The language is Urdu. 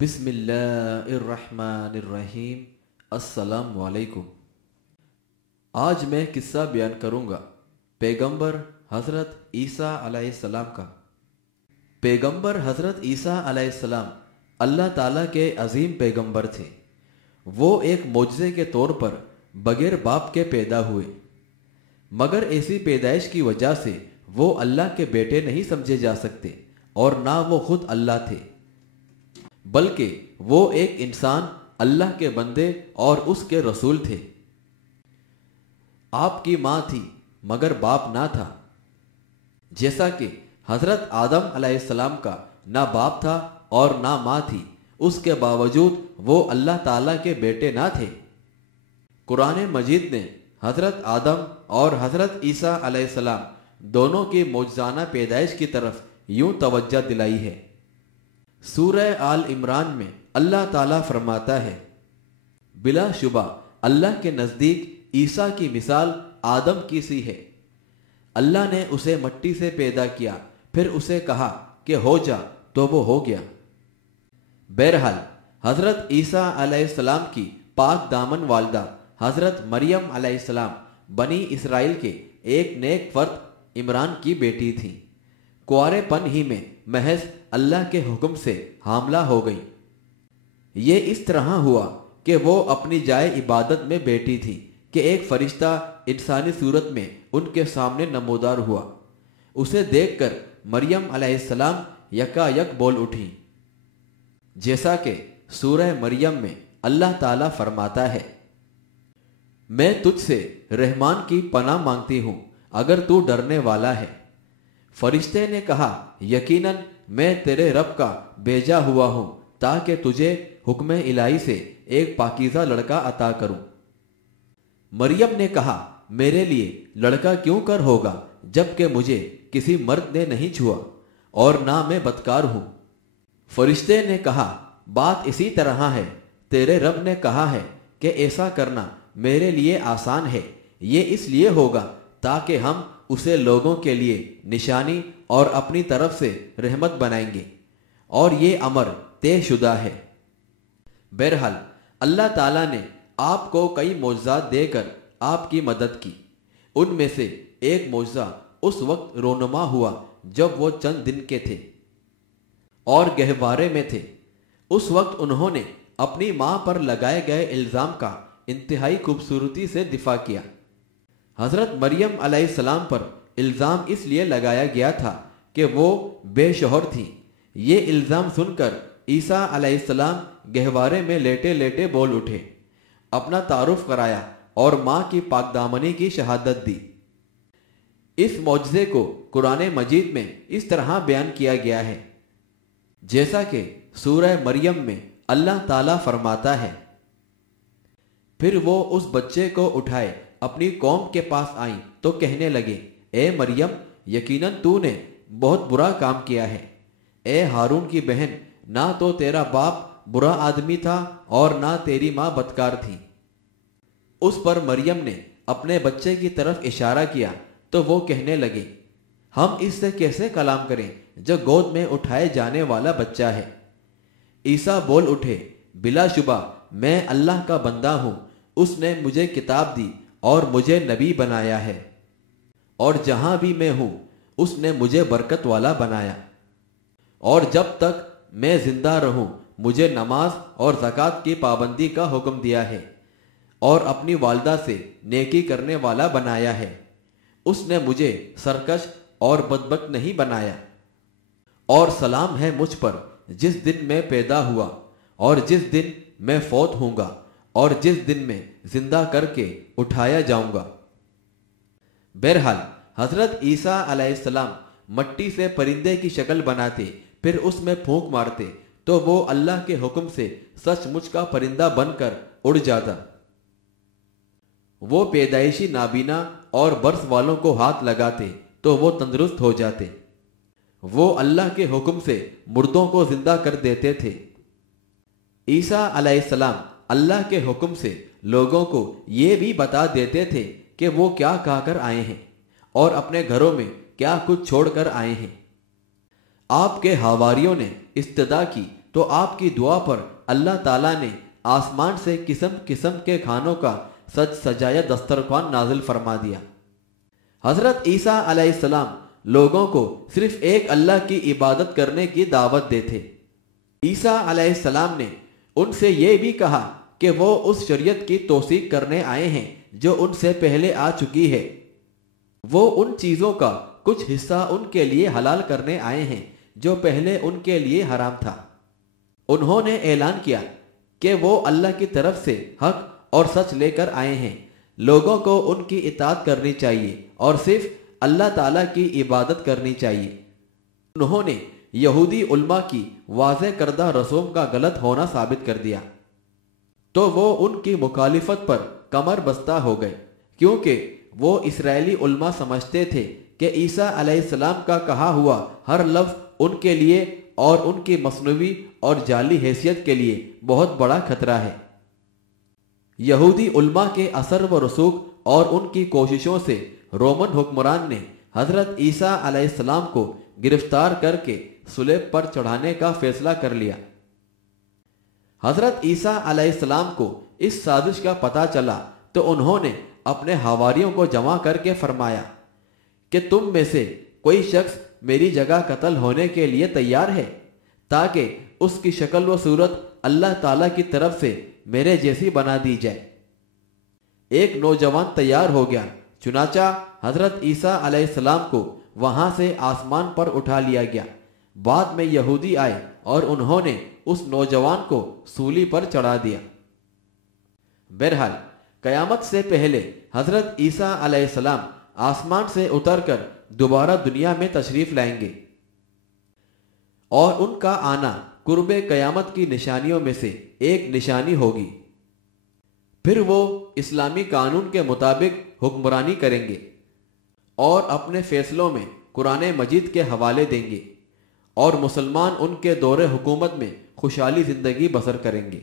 بسم اللہ الرحمن الرحیم۔ السلام علیکم۔ آج میں قصہ بیان کروں گا پیغمبر حضرت عیسیٰ علیہ السلام کا۔ پیغمبر حضرت عیسیٰ علیہ السلام اللہ تعالیٰ کے عظیم پیغمبر تھے۔ وہ ایک معجزے کے طور پر بغیر باپ کے پیدا ہوئے، مگر ایسی پیدائش کی وجہ سے وہ اللہ کے بیٹے نہیں سمجھے جا سکتے اور نہ وہ خود اللہ تھے، بلکہ وہ ایک انسان، اللہ کے بندے اور اس کے رسول تھے۔ آپ کی ماں تھی مگر باپ نہ تھا، جیسا کہ حضرت آدم علیہ السلام کا نہ باپ تھا اور نہ ماں تھی، اس کے باوجود وہ اللہ تعالیٰ کے بیٹے نہ تھے۔ قرآن مجید نے حضرت آدم اور حضرت عیسیٰ علیہ السلام دونوں کی معجزانہ پیدائش کی طرف یوں توجہ دلائی ہے۔ سورہ آل عمران میں اللہ تعالیٰ فرماتا ہے، بلا شبہ اللہ کے نزدیک عیسیٰ کی مثال آدم کی سی ہے۔ اللہ نے اسے مٹی سے پیدا کیا، پھر اسے کہا کہ ہو جا تو وہ ہو گیا۔ بہرحال حضرت عیسیٰ علیہ السلام کی پاک دامن والدہ حضرت مریم علیہ السلام بنی اسرائیل کے ایک نیک فرد عمران کی بیٹی تھیں۔ کنوارے پن ہی میں محض اللہ کے حکم سے حاملہ ہو گئی۔ یہ اس طرح ہوا کہ وہ اپنی جائے عبادت میں بیٹھی تھی کہ ایک فرشتہ انسانی صورت میں ان کے سامنے نمودار ہوا۔ اسے دیکھ کر مریم علیہ السلام یکا یک بول اٹھی، جیسا کہ سورہ مریم میں اللہ تعالیٰ فرماتا ہے، میں تجھ سے رحمان کی پناہ مانگتی ہوں اگر تو ڈرنے والا ہے۔ فرشتے نے کہا، یقیناً میں تیرے رب کا بھیجا ہوا ہوں تاکہ تجھے حکم الہی سے ایک پاکیزہ لڑکا عطا کروں۔ مریم نے کہا، میرے لیے لڑکا کیوں کر ہوگا جبکہ مجھے کسی مرد نے نہیں چھوا اور نہ میں بدکار ہوں۔ فرشتے نے کہا، بات اسی طرح ہے، تیرے رب نے کہا ہے کہ ایسا کرنا میرے لیے آسان ہے، یہ اس لیے ہوگا تاکہ ہم اسے لوگوں کے لیے نشانی اور اپنی طرف سے رحمت بنائیں گے، اور یہ امر طے شدہ ہے۔ بہرحال اللہ تعالیٰ نے آپ کو کئی معجزات دے کر آپ کی مدد کی۔ ان میں سے ایک معجزہ اس وقت رونما ہوا جب وہ چند دن کے تھے اور گہوارے میں تھے۔ اس وقت انہوں نے اپنی ماں پر لگائے گئے الزام کا انتہائی خوبصورتی سے دفاع کیا۔ حضرت مریم علیہ السلام پر الزام اس لیے لگایا گیا تھا کہ وہ بے شوہر تھیں۔ یہ الزام سن کر عیسیٰ علیہ السلام گہوارے میں لیٹے لیٹے بول اٹھے، اپنا تعارف کرایا اور ماں کی پاک دامنی کی شہادت دی۔ اس معجزے کو قرآن مجید میں اس طرح بیان کیا گیا ہے، جیسا کہ سورہ مریم میں اللہ تعالیٰ فرماتا ہے، پھر وہ اس بچے کو اٹھائے اپنی قوم کے پاس آئیں تو کہنے لگے، اے مریم، یقیناً تو نے بہت برا کام کیا ہے۔ اے ہارون کی بہن، نہ تو تیرا باپ برا آدمی تھا اور نہ تیری ماں بدکار تھی۔ اس پر مریم نے اپنے بچے کی طرف اشارہ کیا تو وہ کہنے لگے، ہم اس سے کیسے کلام کریں جو گود میں اٹھائے جانے والا بچہ ہے۔ عیسیٰ بول اٹھے، بلا شبہ میں اللہ کا بندہ ہوں، اس نے مجھے کتاب دی اور مجھے نبی بنایا ہے، اور جہاں بھی میں ہوں اس نے مجھے برکت والا بنایا، اور جب تک میں زندہ رہوں مجھے نماز اور زکوٰۃ کی پابندی کا حکم دیا ہے، اور اپنی والدہ سے نیکی کرنے والا بنایا ہے۔ اس نے مجھے سرکش اور بدبخت نہیں بنایا۔ اور سلام ہے مجھ پر جس دن میں پیدا ہوا اور جس دن میں فوت ہوں گا اور جس دن میں زندہ کر کے اٹھایا جاؤں گا۔ بہرحال حضرت عیسیٰ علیہ السلام مٹی سے پرندے کی شکل بناتے، پھر اس میں پھونک مارتے تو وہ اللہ کے حکم سے سچ مچ کا پرندہ بن کر اڑ جاتا۔ وہ پیدائشی نابینا اور برس والوں کو ہاتھ لگاتے تو وہ تندرست ہو جاتے۔ وہ اللہ کے حکم سے مردوں کو زندہ کر دیتے تھے۔ عیسیٰ علیہ السلام اللہ کے حکم سے لوگوں کو یہ بھی بتا دیتے تھے کہ وہ کیا کہا کر آئے ہیں اور اپنے گھروں میں کیا کچھ چھوڑ کر آئے ہیں۔ آپ کے حواریوں نے استدعا کی تو آپ کی دعا پر اللہ تعالیٰ نے آسمان سے قسم قسم کے کھانوں کا سج سجایا دسترخوان نازل فرما دیا۔ حضرت عیسیٰ علیہ السلام لوگوں کو صرف ایک اللہ کی عبادت کرنے کی دعوت دیتے۔ عیسیٰ علیہ السلام نے ان سے یہ بھی کہا کہ وہ اس شریعت کی توثیق کرنے آئے ہیں جو ان سے پہلے آ چکی ہے۔ وہ ان چیزوں کا کچھ حصہ ان کے لیے حلال کرنے آئے ہیں جو پہلے ان کے لیے حرام تھا۔ انہوں نے اعلان کیا کہ وہ اللہ کی طرف سے حق اور سچ لے کر آئے ہیں، لوگوں کو ان کی اطاعت کرنی چاہیے اور صرف اللہ تعالیٰ کی عبادت کرنی چاہیے۔ انہوں نے یہودی علماء کی واضح کردہ رسوم کا غلط ہونا ثابت کر دیا، تو وہ ان کی مخالفت پر کمر بستہ ہو گئے، کیونکہ وہ اسرائیلی علماء سمجھتے تھے کہ عیسیٰ علیہ السلام کا کہا ہوا ہر لفظ ان کے لیے اور ان کی مصنوعی اور جعلی حیثیت کے لیے بہت بڑا خطرہ ہے۔ یہودی علماء کے اثر و رسوخ اور ان کی کوششوں سے رومن حکمران نے حضرت عیسیٰ علیہ السلام کو گرفتار کر کے صلیب پر چڑھانے کا فیصلہ کر لیا۔ حضرت عیسیٰ علیہ السلام کو اس سازش کا پتہ چلا تو انہوں نے اپنے حواریوں کو جمع کر کے فرمایا کہ تم میں سے کوئی شخص میری جگہ قتل ہونے کے لیے تیار ہے تاکہ اس کی شکل و صورت اللہ تعالیٰ کی طرف سے میرے جیسی بنا دی جائے۔ ایک نوجوان تیار ہو گیا، چنانچہ حضرت عیسیٰ علیہ السلام کو وہاں سے آسمان پر اٹھا لیا گیا۔ بعد میں یہودی آئے اور انہوں نے اس نوجوان کو سولی پر چڑھا دیا۔ بہرحال قیامت سے پہلے حضرت عیسیٰ علیہ السلام آسمان سے اتر کر دوبارہ دنیا میں تشریف لائیں گے، اور ان کا آنا قرب قیامت کی نشانیوں میں سے ایک نشانی ہوگی۔ پھر وہ اسلامی قانون کے مطابق حکمرانی کریں گے اور اپنے فیصلوں میں قرآن مجید کے حوالے دیں گے، اور مسلمان ان کے دور حکومت میں خوشحالی زندگی بسر کریں گے۔